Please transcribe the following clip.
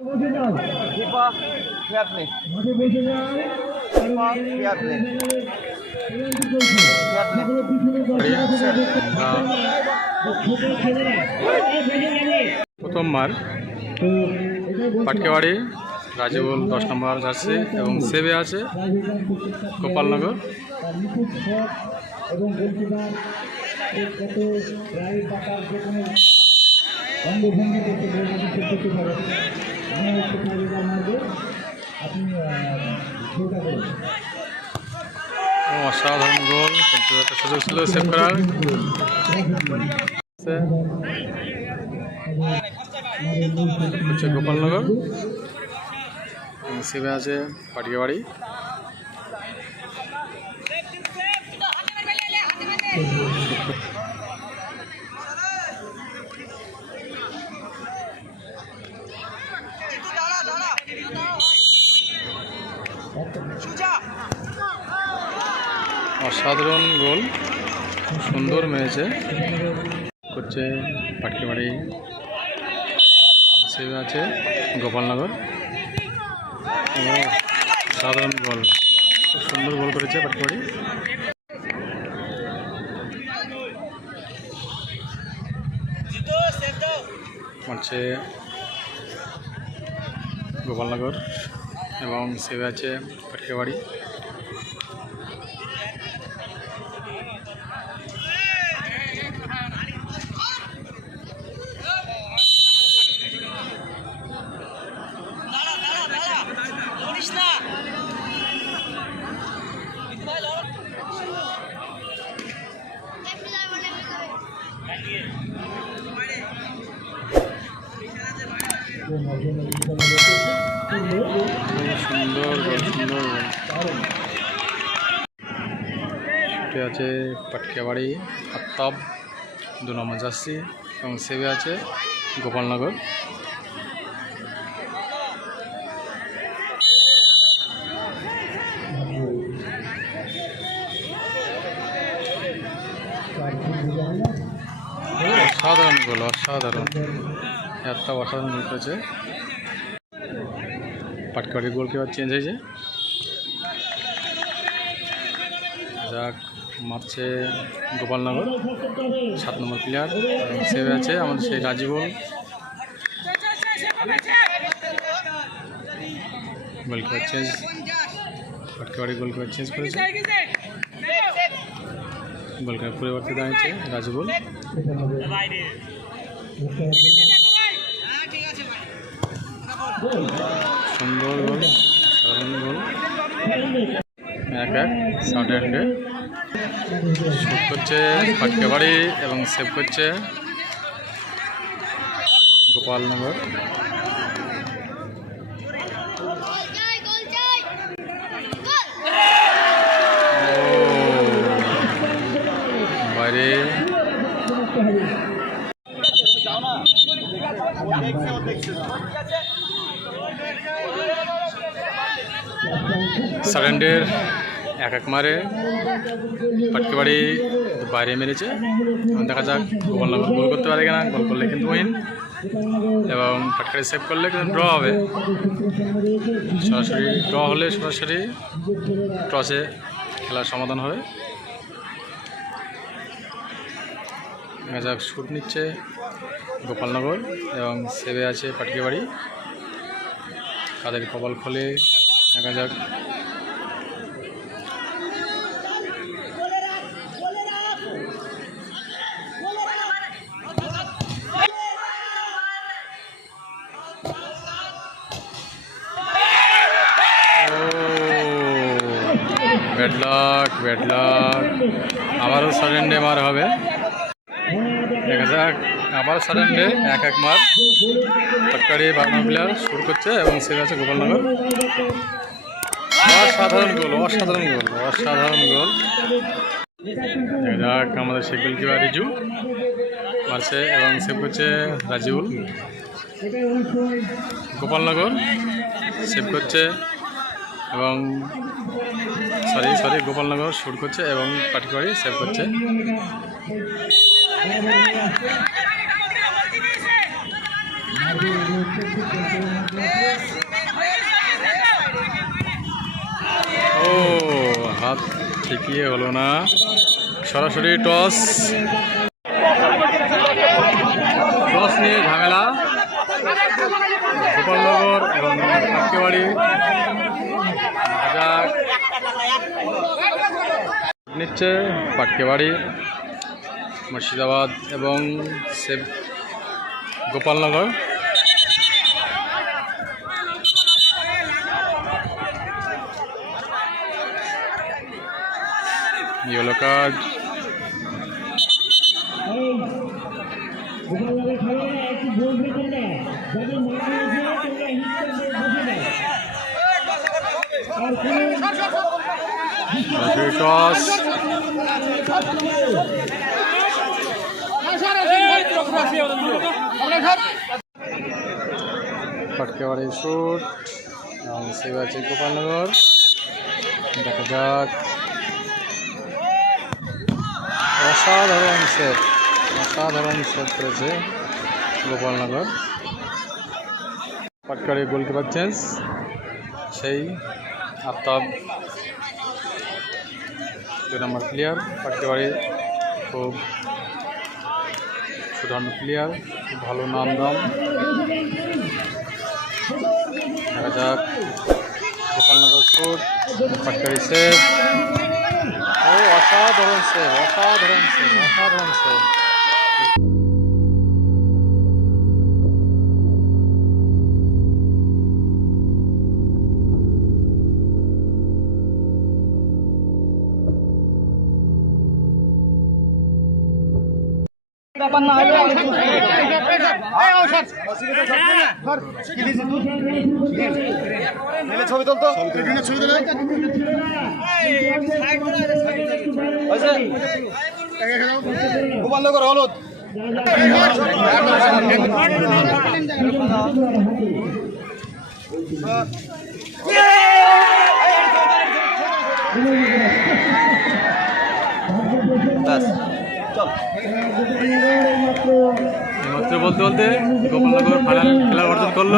দীপা ফিয়াতলে দীপা ফিয়াতলে ফিয়াতলে প্রথমবার পাটকেবাড়ি রাজীবুল দশ নম্বর জার্সি এবং সেবে আছে গোপালনগর। এবং গোলকিপার কত রাইড বাটার যে কোনো অঙ্গভঙ্গি করতে করতে পারে অসাধারণ গোল। কিন্তু একটা সুযোগ ছিল সেভ করার। হচ্ছে গোপালনগর। সেবে আছে পাটকেবাড়ি অসাধারণ গোল। খুব সুন্দর মেরেছে। করছে পাটকেবাড়ি। সেবে আছে গোপালনগর। সাধারণ গোল। খুব সুন্দর গোল করেছে পাটকেবাড়ি। মারছে গোপালনগর। এবং সেবে আছে পাটকেবাড়ি। সুন্দর সুন্দর ছুটে আছে পাটকিয়াবাড়ি আত্তাব দু নম্বর জার্সি এবং সেবে আছে গোপালনগর। অসাধারণ গোল অসাধারণ। একটা অসাধারণ গোল করেছে পাটকাড়ির গোল কিবার চেঞ্জ হয়েছে। যাক, মারছে গোপালনগর। সাত নম্বর প্লেয়ার সেভে আছে আমাদের সেই রাজীবল। Goal keeper change Patkabari goal keeper change করেছে। গোল কিপার পরিবর্তে দাঁড়িয়েছে রাজবুল। সুন্দর গোল, সাধারণ গোল। এক এক সাউথ এন্ডে শুট করছে পাটকেবাড়ি এবং সেভ করছে। গোপালনগর জয় গোল জয় গোল ও বাইরে সারেন্ডের এক এক মারে পাটকেবাড়ি বাইরে মেরেছে। দেখা যাক গোপালনগর গোল করতে পারে কিনা গোল করলে কিন্তু উইন এবং পাটকারি সেভ করলে কিন্তু ড্র হবে। সরাসরি ড্র হলে সরাসরি টসে খেলার সমাধান হবে। যাক শ্যুট নিচ্ছে গোপালনগর এবং সেবে আছে পাটকে বাড়ি কাদের কপাল খোলে দেখা যাক ব্যাড লাক আবারও সাডেন ডে মার হবে। যাক, আবার সাডেন ডে এক এক মার পাটকারি বাংলা প্লেয়ার শুরু করছে এবং সে আছে গোপালনগর। অসাধারণ গোল অসাধারণ গোল অসাধারণ গোল। যাক, আমাদের শেখ কিবা রিজু মারছে এবং সেভ করছে রাজিউল। গোপালনগর সেভ করছে এবং সরি সরি গোপালনগর শুট করছে এবং পাটিকারি সেভ করছে। ও, হাত ঠিকই হলো না। সরাসরি টস। টস নিয়ে ঝামেলা। গোপালনগর এবং কাকিবাড়ি নিচ্ছে পাটকেবাড়ি। মুর্শিদাবাদ এবং সেব গোপালনগর। ইয়েলো কার্ড এই পাটকেবাড়ি শুট এবং সেভ আছে গোপালনগর। দেখা যাক। অসাধারণ সেভ অসাধারণ সেভ করেছে গোপালনগর। পাটকারি গোলকিপার চেঞ্জ সেই আফতাব। দুই নম্বর প্লেয়ার পাটকেবাড়ি খুব সুধারণ প্লেয়ার ভালো নাম দাম দেখা যাক। গোপালনগর শুট পাটকারি সেভ ও, অসাধারণ সেভ অসাধারণ সেভ অসাধারণ সেভ ব্যাপার না হলে ছবি তুলতো ছবি তুলে গোপালনগর হলুদ ব্যাস এইমাত্র বলতে বলতে গোপালনগর ফাইনাল খেলা অর্জন করল।